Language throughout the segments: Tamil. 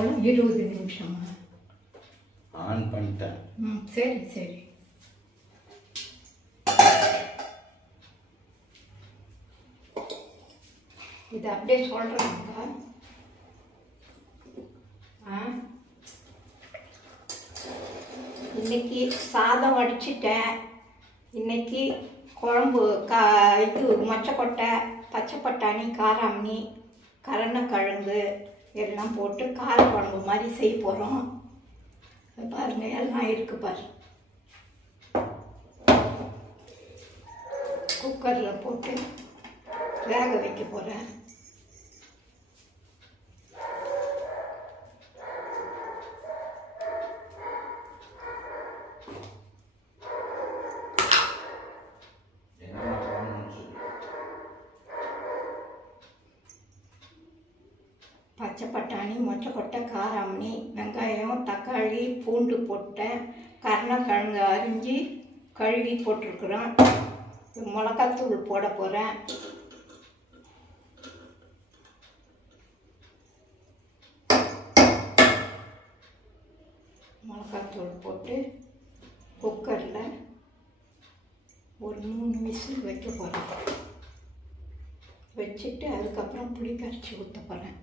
எவ்வளோ 20 நிமிஷமா? ஆன் பண்ணிட்டேன். சரி சரி. இது அப்படியே சொல்கிறாங்க. இன்னைக்கு சாதம் வடிச்சிட்டேன். இன்னைக்கு குழம்பு இது மொச்சக்கொட்டை, பச்சை பட்டாணி, காராமணி, கருணக்கிழங்கு எல்லாம் போட்டு கார குழம்பு மாதிரி செய்ய போகிறோம். பாருங்க, எல்லாம் இருக்கு பாரு. குக்கரில் போட்டு வேக வைக்க போகிறேன். பச்சை பட்டாணி, மொச்சக்கொட்டை, காராமணி, வெங்காயம், தக்காளி, பூண்டு போட்டேன். கருணக்கிழங்கு அரிஞ்சு கழுவி போட்டிருக்குறோம். மிளகாத்தூள் போட போகிறேன். மிளகாத்தூள் போட்டு குக்கரில் ஒரு 3 விசில் வைக்க போகிறேன். வச்சுட்டு அதுக்கப்புறம் புளி கரைச்சி ஊற்ற போகிறேன்.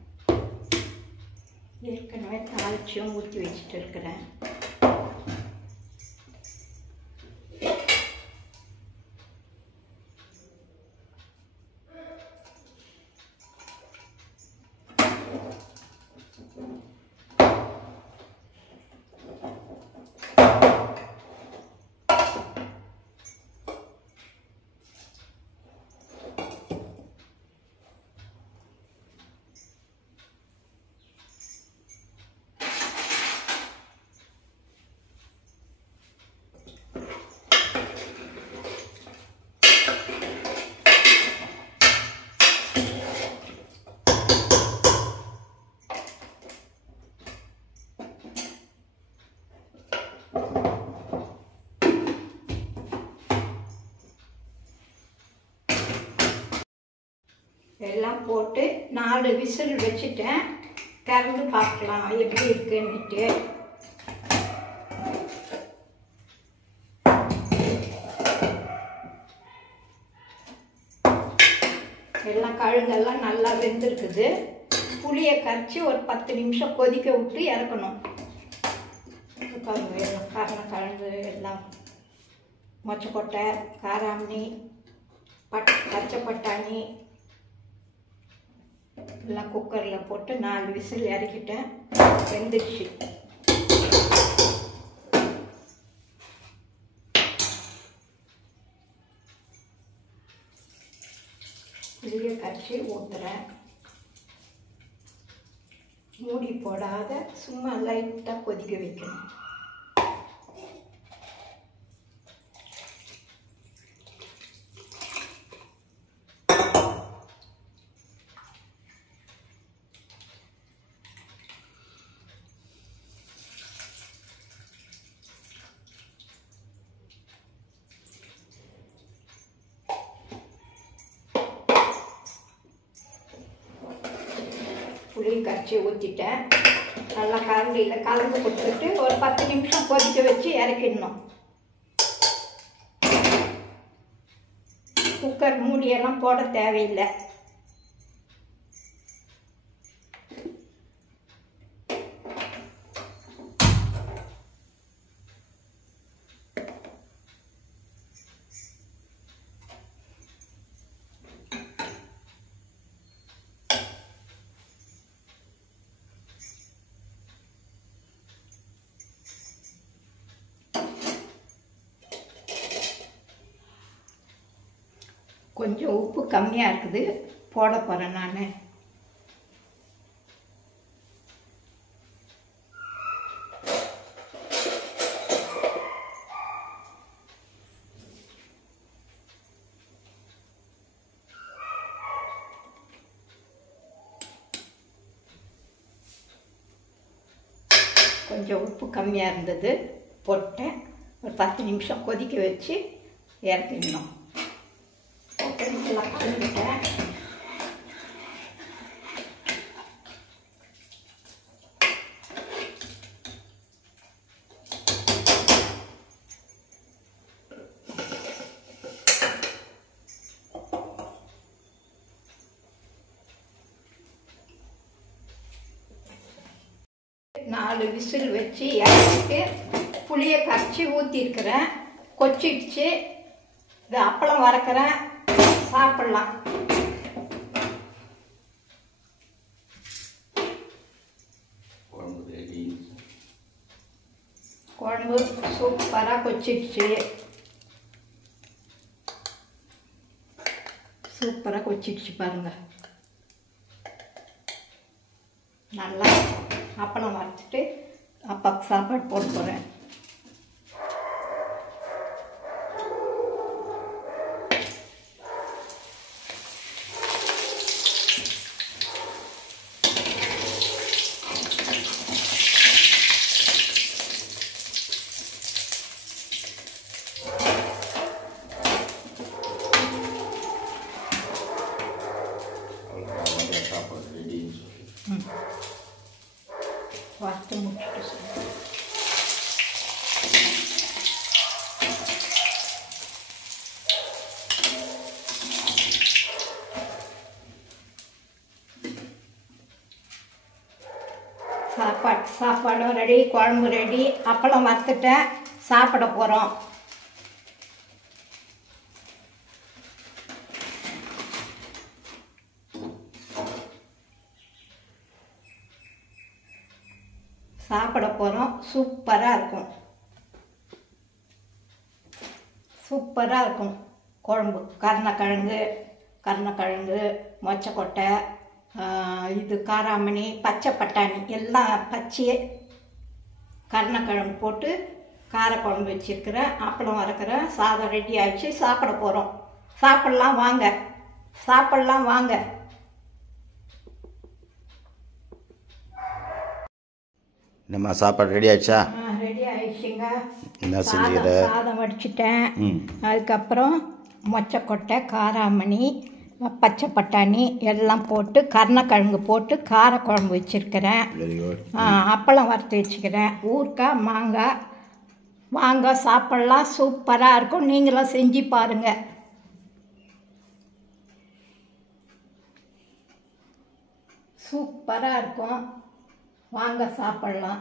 ஏற்கனவே தாளிச்சியும் ஊற்றி வச்சுட்டு இருக்கிறேன். எல்லாம் போட்டு 4 விசில் வச்சுட்டேன். திறந்து பார்க்கலாம் எப்படி இருக்குன்னுட்டு. எல்லாம் கிழங்கெல்லாம் நல்லா வெந்திருக்குது. புளியை கரைச்சி ஒரு 10 நிமிஷம் கொதிக்க விட்டு இறக்கணும். பாருங்க, எல்லாம் கருணக்கிழங்கு, எல்லாம் மொச்சக்கொட்டை, காராமணி, பச்சை பட்டாணி எல்லாம் குக்கரில் போட்டு 4 விசில் இறக்கிட்டேன். வெந்துடுச்சு. புளியை கரைச்சி ஊற்றுறேன். மூடி போடாத சும்மா லைட்டாக கொதிக்க வைக்கணும். புளி கரைச்சி ஊற்றிட்டேன். நல்லா கரண்டியில் கலந்து கொடுத்துட்டு ஒரு 10 நிமிஷம் கொதிக்க வச்சு இறக்கிடணும். குக்கர் மூடியெல்லாம் போட தேவையில்லை. கொஞ்சம் உப்பு கம்மியாக இருக்குது, போட போகிறேன் நான். கொஞ்சம் உப்பு கம்மியாக இருந்தது, போட்டேன். ஒரு 10 நிமிஷம் கொதிக்க வச்சு இறக்கிடணும். எல்லாம் கலந்துட்டேன். 4 விசில் வச்சு இறக்கிட்டு புளியை கரைச்சி ஊற்றிருக்கிறேன். கொச்சிடுச்சு. இது அப்பளம் வறுக்கிறேன், சாப்பிட்லாம். குழம்பு ரெடி. குழம்பு சூப்பராக கொச்சிடுச்சு. சூப்பராக கொச்சிடுச்சு பாருங்க. நல்லா அப்பளம் வறுத்துட்டு அப்பாவுக்கு சாப்பாடு போட்டு போகிறேன். சாப்பாடு ரெடின்னு சொல்லி வறுத்து முடிச்சுட்டு சொல்லுங்கள். சாப்பாடும் ரெடி, குழம்பு ரெடி, அப்பளம் வறுத்துட்டேன், சாப்பிட போகிறோம். சூப்பராக இருக்கும். சூப்பராக இருக்கும் குழம்பு. கருணக்கிழங்கு, மொச்சக்கொட்டை, இது காராமணி, பச்சை பட்டாணி எல்லாம் பச்சையே கருணக்கிழங்கு போட்டு காரக்குழம்பு வச்சுருக்கிறேன். அப்பளம் வறுக்கிறேன். சாதம் ரெடி ஆகிடுச்சு. சாப்பிட போகிறோம். சாப்பிட்லாம் வாங்க. என்னம்மா சாப்பாடு ரெடி ஆயிடுச்சா? ரெடி ஆயிடுச்சுங்க. என்ன செஞ்சுக்கிற? சாதம் வடிச்சிட்டேன். அதுக்கப்புறம் மொச்சக்கொட்டை, காராமணி, பச்சை பட்டாணி எல்லாம் போட்டு கருணக்கிழங்கு போட்டு காரக்குழம்பு வச்சுருக்கிறேன். அப்பளம் வறுத்து வச்சுக்கிறேன். ஊறுகாய், மாங்காய். வாங்க சாப்பிட்லாம். சூப்பராக இருக்கும். நீங்களும் செஞ்சு பாருங்கள். சூப்பராக இருக்கும். வாங்க சாப்பிட்லாம்.